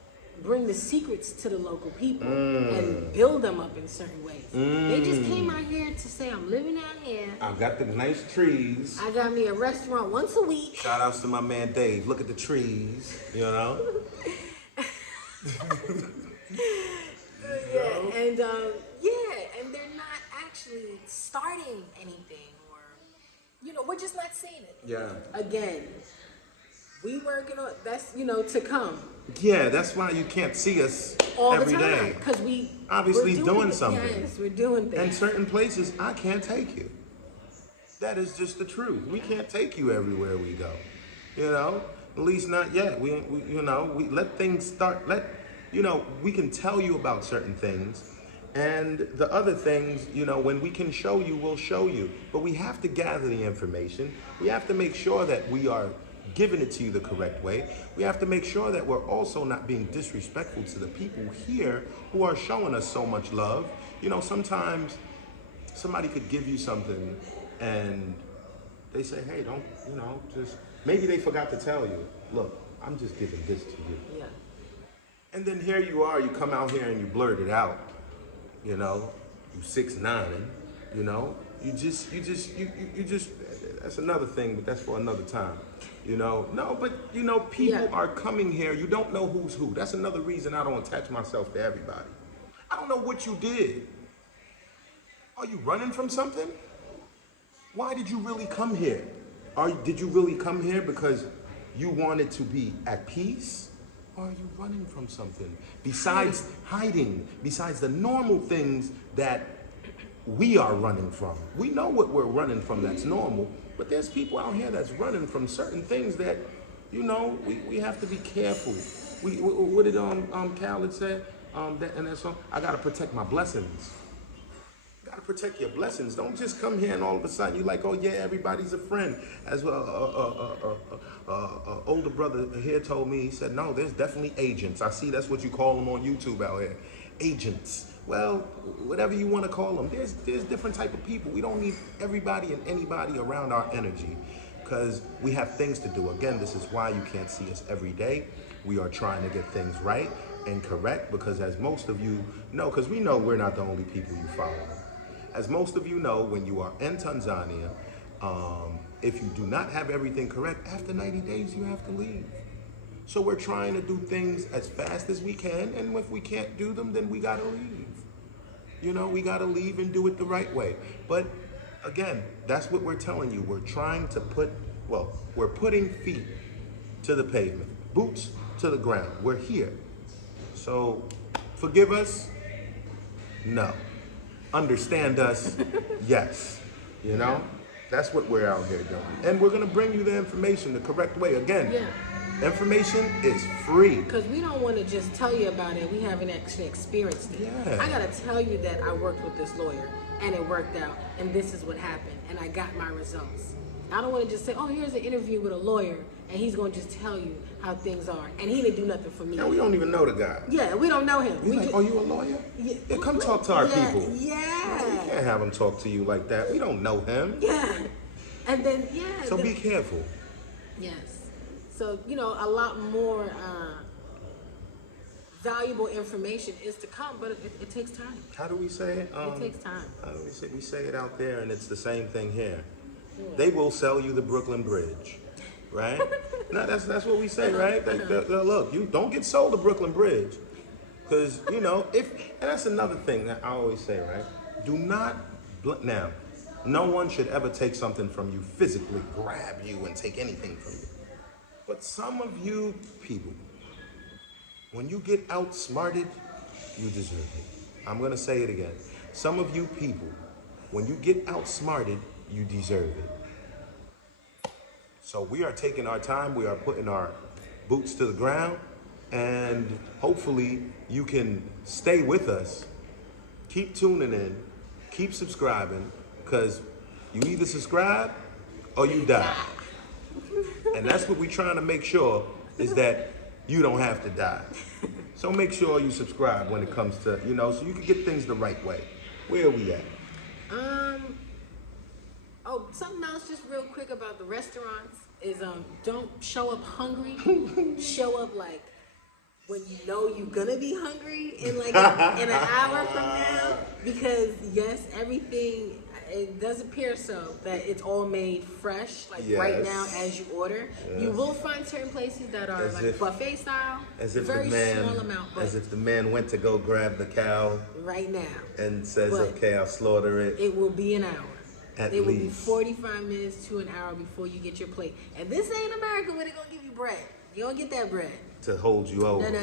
bring the secrets to the local people and build them up in certain ways. They just came out here to say, I'm living out here. I've got the nice trees. I got me a restaurant once a week. Shout outs to my man Dave. Look at the trees, you know? And they're not actually starting anything, or, you know, we're just not seeing it. Yeah. Again, we working on, that's, you know, to come. Yeah, that's why you can't see us All every the time, day. because Obviously we're doing something. Yes, we're doing things. And certain places, I can't take you. That is just the truth. We can't take you everywhere we go. You know, at least not yet. We let things start. We can tell you about certain things. And the other things, you know, when we can show you, we'll show you. But we have to gather the information. We have to make sure that we are giving it to you the correct way. We have to make sure that we're also not being disrespectful to the people here who are showing us so much love. You know, sometimes somebody could give you something and they say, hey, don't, you know, just, maybe they forgot to tell you, look, I'm just giving this to you. Yeah. And then here you are, you come out here and you blurt it out. You know, you 6'9", you know, you just, that's another thing, but that's for another time. You know, no, but you know, people are coming here. You don't know who's who. That's another reason I don't attach myself to everybody. I don't know what you did. Are you running from something? Why did you really come here? Did you really come here because you wanted to be at peace? Or are you running from something? Besides hiding, besides the normal things that we are running from. We know what we're running from that's normal, but there's people out here that's running from certain things that, you know, we have to be careful. What did Khaled say? And that song, I gotta protect my blessings. protect your blessings. Don't just come here and all of a sudden you like, oh yeah, everybody's a friend. As older brother here told me, he said, no, there's definitely agents. I see that's what you call them on YouTube out here, agents. Well, whatever you want to call them, there's different type of people. We don't need everybody and anybody around our energy because we have things to do. Again, this is why you can't see us every day. We are trying to get things right and correct because as most of you know, because we know we're not the only people you follow. As most of you know, when you are in Tanzania, if you do not have everything correct, after 90 days, you have to leave. So we're trying to do things as fast as we can, and if we can't do them, then we gotta leave. You know, we gotta leave and do it the right way. But again, that's what we're telling you. We're trying to we're putting feet to the pavement, boots to the ground. We're here. So forgive us? No. Understand us? Yes. You know? That's what we're out here doing. And we're gonna bring you the information the correct way. Again, information is free. Because we don't want to just tell you about it. We haven't actually experienced it. Yeah. I got to tell you that I worked with this lawyer and it worked out and this is what happened and I got my results. I don't want to just say, oh, here's an interview with a lawyer and he's going to just tell you how things are. And he didn't do nothing for me. Now, we don't even know the guy. Yeah, we don't know him. He's like, are you a lawyer? Yeah, come talk to our people. Yeah. No, you can't have him talk to you like that. We don't know him. Yeah. And then, So be careful. Yes. So, you know, a lot more valuable information is to come, but it takes time. How do we say it? It takes time. How do we say? We say it out there, and it's the same thing here. Yeah. They will sell you the Brooklyn Bridge, right? No, that's what we say, right? Look, you don't get sold the Brooklyn Bridge, because you know and that's another thing that I always say, right? Do not now. No one should ever take something from you physically, grab you, and take anything from you. But some of you people, when you get outsmarted, you deserve it. I'm going to say it again. Some of you people, when you get outsmarted, you deserve it. So we are taking our time. We are putting our boots to the ground. And hopefully you can stay with us. Keep tuning in. Keep subscribing. Because you either subscribe or you die. And that's what we're trying to make sure is that you don't have to die. So make sure you subscribe when it comes to, so you can get things the right way. Where are we at? Oh, something else just real quick about the restaurants is don't show up hungry. Show up like when you know you're gonna be hungry in like in an hour from now. Because yes, everything, it does appear so that it's all made fresh, like right now as you order. Yes. You will find certain places that are as like buffet style, as if very small amount. As if the man went to go grab the cow right now and says, okay, I'll slaughter it. It will be an hour. It will be 45 minutes to an hour before you get your plate. And this ain't America where they're gonna give you bread. You don't get that bread. To hold you over. No.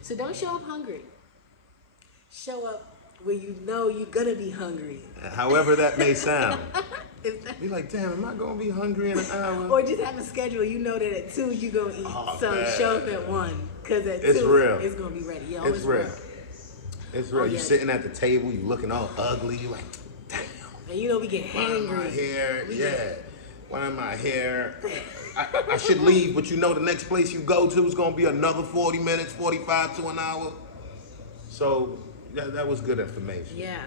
So don't show up hungry. Show up where you know you're gonna be hungry. However that may sound. Be like, damn, am I gonna be hungry in an hour? Or just have a schedule. You know that at 2 you're gonna eat. Oh, so man. show up at 1. Because at 2 it's gonna be ready. Yeah, it's real. It's real. You're sitting at the table, you looking all ugly, you're like, damn. And we get hangry. Why am I here? Why am I here? I should leave, but the next place you go to is gonna be another 40 minutes, 45 to an hour. So that was good information. Yeah,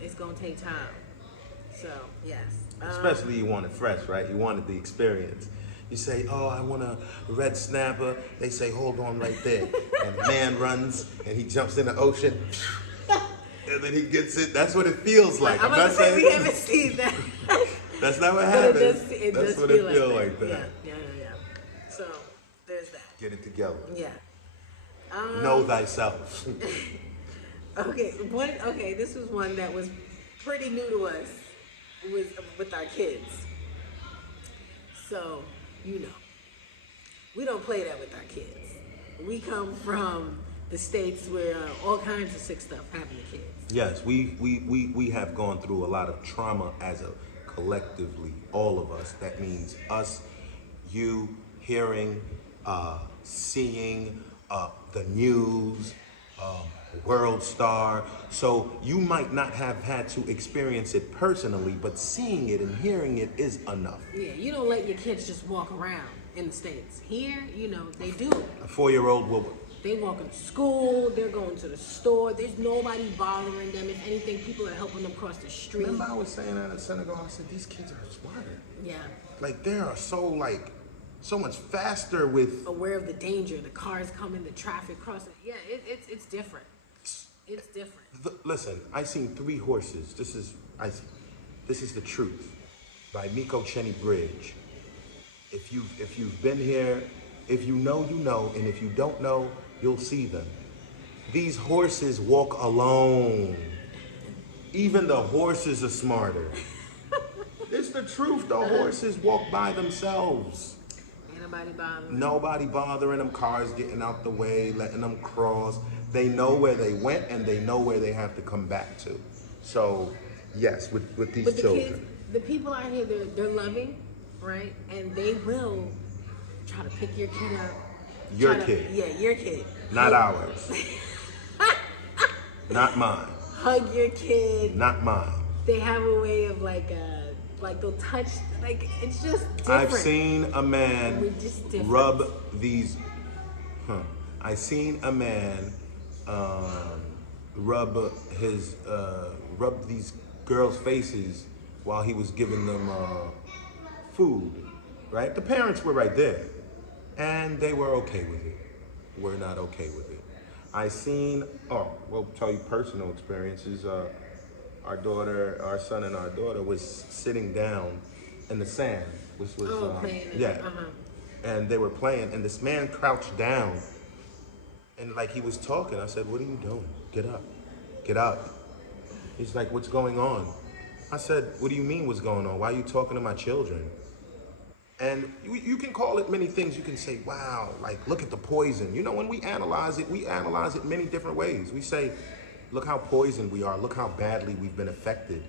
it's gonna take time. So yes. Especially you want it fresh, right? You wanted the experience. You say, oh, I want a red snapper. They say, hold on right there. And the man runs and he jumps in the ocean. And then he gets it. That's what it feels like. I'm not saying we haven't seen that. That's not what happens. That's what it feels like that. Yeah. So there's that. Get it together. Yeah. Know thyself. Okay, this was one that was pretty new to us with our kids. So, we don't play that with our kids. We come from the States where all kinds of sick stuff happen to kids. Yes, we have gone through a lot of trauma as a collectively, all of us. That means us, you, hearing, seeing the news, world star. So you might not have had to experience it personally, but seeing it and hearing it is enough. Yeah, you don't let your kids just walk around in the States. Here, you know, they do. A 4-year-old will. They walk into school, they're going to the store, there's nobody bothering them. If anything, people are helping them cross the street. Remember I was saying that in Senegal, I said, these kids are smarter. Yeah. Like, they are so much faster with... Aware of the danger, the cars coming, the traffic crossing. Yeah, it's different. It's different. Listen, I seen 3 horses. This is the truth. By Miko Cheney Bridge. If you've been here, if you know, you know, and if you don't know, you'll see them. These horses walk alone. Even the horses are smarter. It's the truth. The horses walk by themselves. Ain't nobody bothering. Nobody bothering them. Cars getting out the way, letting them cross. They know where they went and they know where they have to come back to. So, yes, with these children. Kids, the people out here, they're loving, right? And they will try to pick your kid up. Your kid. Yeah, your kid. Not ours. Not mine. Hug your kid. Not mine. They have a way of like they'll touch, like it's just different. I've seen a man rub these. I seen a man rub these girls' faces while he was giving them food. Right, the parents were right there, and they were okay with it. We're not okay with it. I seen. Well, tell you personal experiences. Our son and our daughter was sitting down in the sand, which was playing. Yeah, and they were playing, and this man crouched down, and like he was talking. I said, "What are you doing? Get up, get up." He's like, "What's going on?" I said, "What do you mean, what's going on? Why are you talking to my children?" And you can call it many things. You can say, wow, like, look at the poison. You know, when we analyze it many different ways. We say, look how poisoned we are. Look how badly we've been affected,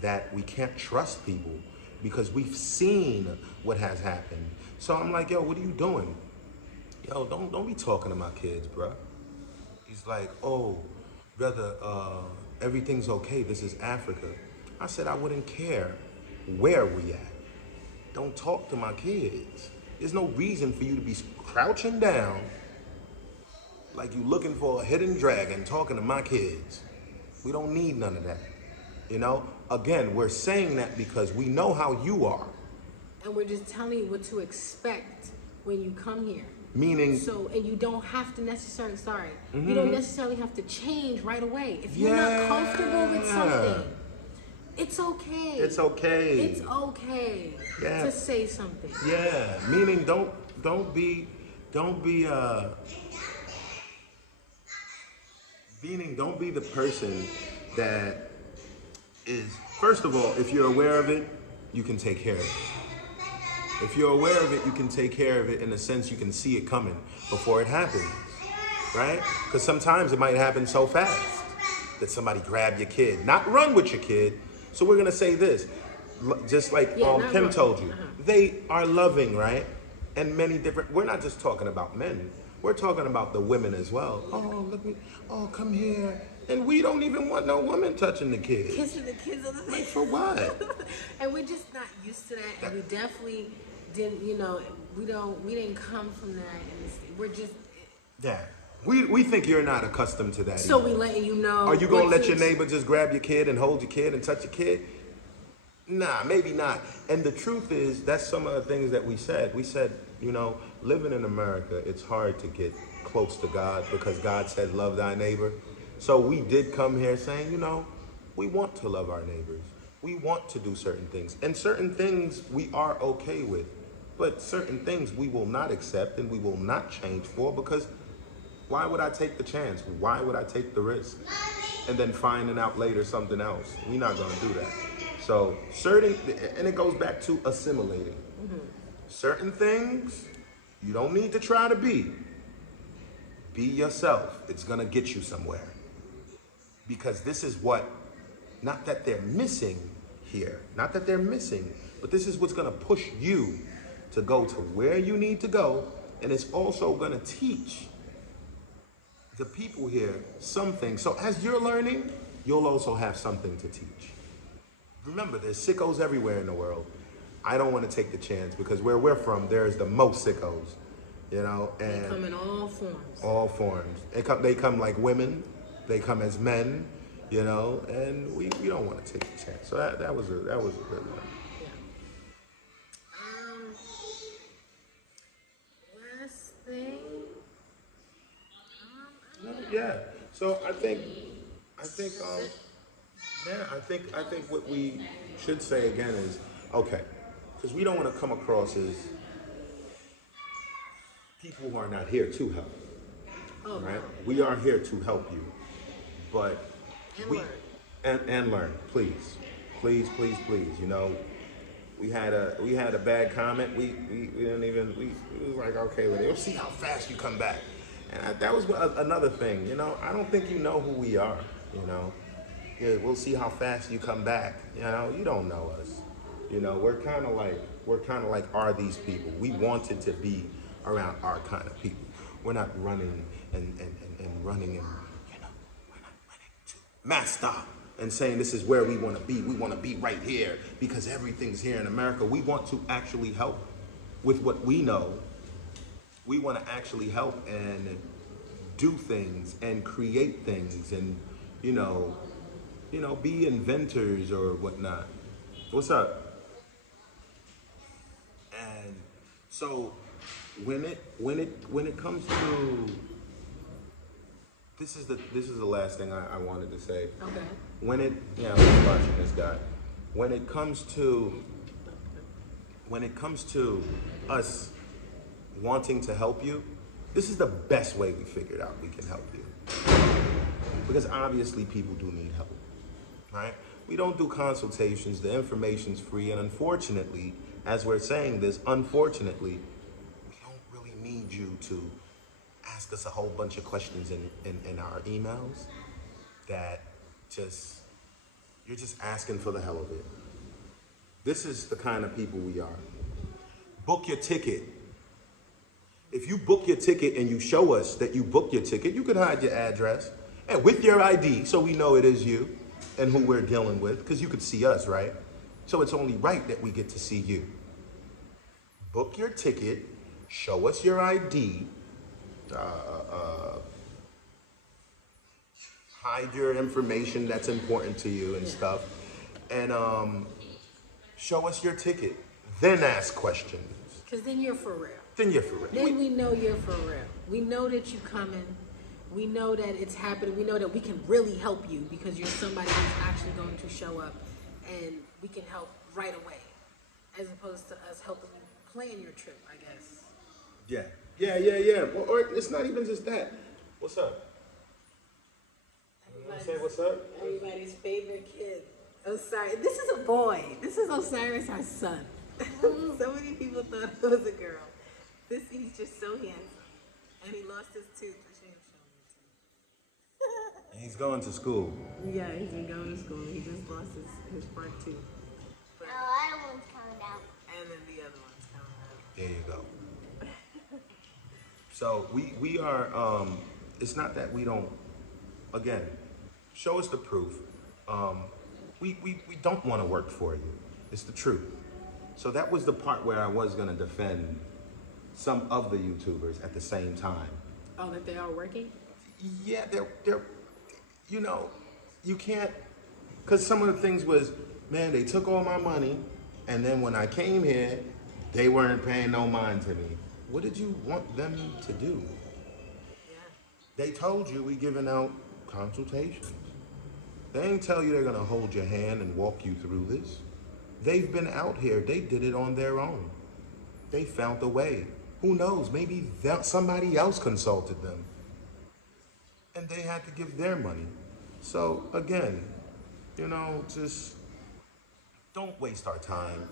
that we can't trust people because we've seen what has happened. So I'm like, yo, what are you doing? Yo, don't be talking to my kids, bro. He's like, oh, brother, everything's okay. This is Africa. I said, I wouldn't care where we at. Don't talk to my kids. There's no reason for you to be crouching down like you looking for a hidden dragon talking to my kids. We don't need none of that. You know, again, we're saying that because we know how you are. And we're just telling you what to expect when you come here. Meaning. So, and you don't have to necessarily, you don't necessarily have to change right away. If you're not comfortable with something, it's okay. It's okay. It's okay to say something. Yeah, meaning don't be the person that is, first of all, if you're aware of it, you can take care of it. If you're aware of it, you can take care of it in a sense you can see it coming before it happens, right? Because sometimes it might happen so fast that somebody grab your kid, not run with your kid. So we're gonna say this, just like Kim told you, they are loving, right? And many different, we're not just talking about men, we're talking about the women as well. Oh, look me, oh, come here. And we don't even want no woman touching the kids. Kissing the kids on the like for what? And we're just not used to that, and we definitely didn't, you know, we didn't come from that, and we're just. Yeah. We think you're not accustomed to that. So we letting you know. Are you gonna let your neighbor just grab your kid and hold your kid and touch your kid? Nah, maybe not. And the truth is, that's some of the things that we said. We said, you know, living in America, it's hard to get close to God because God said, love thy neighbor. So we did come here saying, you know, we want to love our neighbors. We want to do certain things. And certain things we are okay with. But certain things we will not accept and we will not change for, because why would I take the chance? Why would I take the risk? And then finding out later something else. We're not gonna do that. So certain, and it goes back to assimilating. Certain things you don't need to try to be. Be yourself. It's gonna get you somewhere. Because this is what, not that they're missing here, not that they're missing, but this is what's gonna push you to go to where you need to go. And it's also gonna teach the people here something. So as you're learning, you'll also have something to teach. Remember, there's sickos everywhere in the world. I don't want to take the chance because where we're from, there's the most sickos, you know. And they come in all forms. All forms. They come like women. They come as men, you know. And we don't want to take the chance. So that was a good one. Yeah. Last thing. Yeah. So I think what we should say again is, okay, because we don't want to come across as people who are not here to help. Oh, right? no. We are here to help you, but learn. Learn, please. Please. You know, we had a bad comment. We was like, okay, well, we'll see how fast you come back. And that was another thing, you know. I don't think you know who we are, you know. Yeah, we'll see how fast you come back. You know, you don't know us. You know, we're kind of like are these people. We wanted to be around our kind of people. We're not running and running and, you know, we're not running to master and saying this is where we want to be. We want to be right here because everything's here in America. We want to actually help with what we know. We want to actually help and do things and create things and, you know, be inventors or whatnot. What's up? And so when it comes to this is the last thing I wanted to say. Okay. I'm watching this guy. When it comes to us wanting to help you, this is the best way we figured out we can help you. Because obviously people do need help, right? We don't do consultations, the information's free, and unfortunately, as we're saying this, unfortunately, we don't really need you to ask us a whole bunch of questions in our emails that you're just asking for the hell of it. This is the kind of people we are. Book your ticket. If you book your ticket and you show us that you booked your ticket, you can hide your address and with your ID so we know it is you and who we're dealing with, because you could see us, right? So it's only right that we get to see you. Book your ticket, show us your ID, hide your information that's important to you and stuff, and show us your ticket. Then ask questions. Because then you're for real. Then you're for real. Then we know you're for real. We know that you're coming. We know that it's happening. We know that we can really help you because you're somebody who's actually going to show up and we can help right away. As opposed to us helping you plan your trip, I guess. Yeah. Well, or it's not even just that. What's up? You want to say what's up? Everybody's favorite kid. Osiris. This is a boy. This is Osiris, our son. So many people thought it was a girl. He's just so handsome. And he lost his tooth. I should have shown you too. He's going to school. Yeah, he's been going to school. He just lost his front tooth. But the other one's coming out. And then the other one's coming out. There you go. So we are, it's not that we don't, again, show us the proof. We don't want to work for you. It's the truth. So that was the part where I was going to defend some of the YouTubers at the same time. Oh, that they are working? Yeah, they're you know, you can't, because some of the things was, man, they took all my money, and then when I came here, they weren't paying no mind to me. What did you want them to do? Yeah. They told you we giving out consultations. They ain't tell you they're gonna hold your hand and walk you through this. They've been out here, they did it on their own. They found a way. Who knows, maybe somebody else consulted them. And they had to give their money. So again, you know, just don't waste our time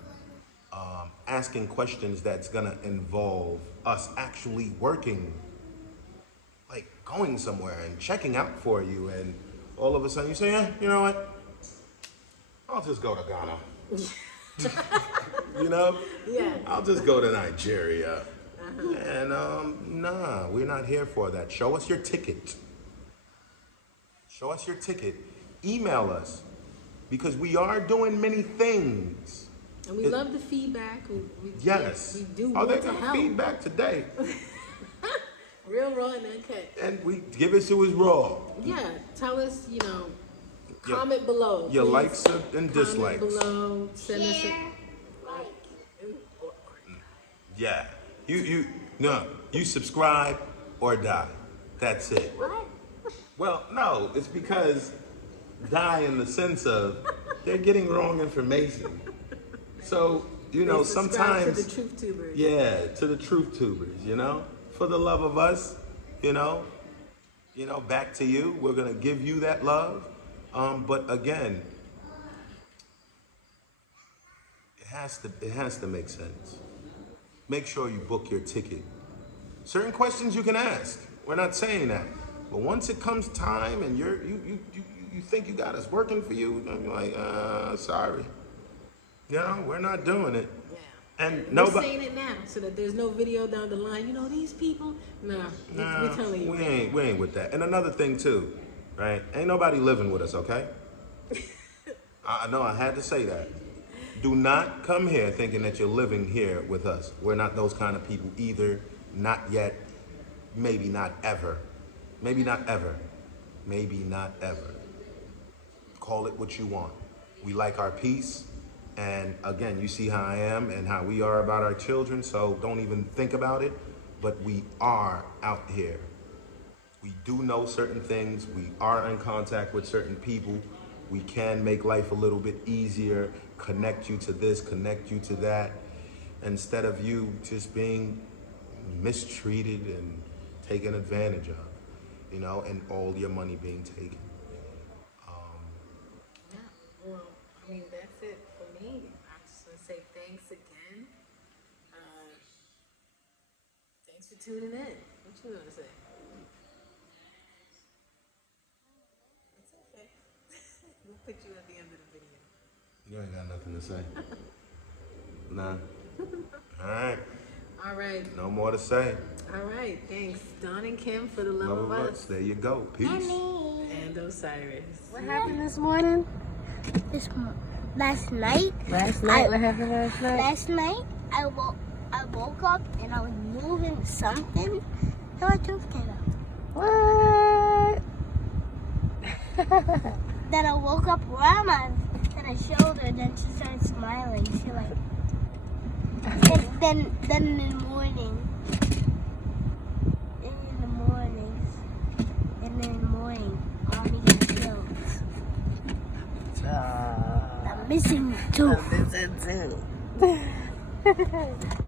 asking questions that's gonna involve us actually working, like going somewhere and checking out for you, and all of a sudden you say, yeah, you know what? I'll just go to Ghana. You know? Yeah. I'll just go to Nigeria. And nah, we're not here for that. Show us your ticket. Show us your ticket. Email us, because we are doing many things. And we love the feedback. Yes. We do Oh, they want to got help. feedback today. Real, raw, and uncut. And we give it to us raw. Yeah, tell us, comment below. Your please. likes and dislikes. Comment below. Send us Share, like. Yeah. You subscribe or die. That's it. What? Well, no, it's because die in the sense of they're getting wrong information. So, Subscribe sometimes. to the truth tubers. Yeah, to the truth tubers, for the love of us, back to you. We're gonna give you that love. But again, it has to make sense. Make sure you book your ticket. Certain questions you can ask. We're not saying that. But once it comes time and you think you got us working for you, you're like, sorry. We're not doing it. Yeah. And We're nobody. saying it now so that there's no video down the line. These people. Nah, we're telling you. We ain't with that. And another thing too, right? Ain't nobody living with us, okay? I know I had to say that. Do not come here thinking that you're living here with us. We're not those kind of people either. Not yet. Maybe not ever. Maybe not ever. Maybe not ever. Call it what you want. We like our peace. And again, you see how I am and how we are about our children, so don't even think about it. But we are out here. We do know certain things. We are in contact with certain people. We can make life a little bit easier, connect you to this, connect you to that, instead of you just being mistreated and taken advantage of, and all your money being taken. Yeah, well, that's it for me. I just want to say thanks again. Thanks for tuning in. What you want to say? It's okay. We'll put you at the end of the video. You ain't got nothing to say. Nah. All right. All right. No more to say. All right. Thanks, Don and Kim, for the love Love of of us. us. There you go. Peace. And Osiris. What happened this morning? Last night. Last night? What happened last night? Last night, I woke up and I was moving something, and my tooth came out. What? Then I woke up Grandma, and I showed her, then she started smiling. She like, and then in the morning, Mommy got killed. The missing tooth. The missing tooth.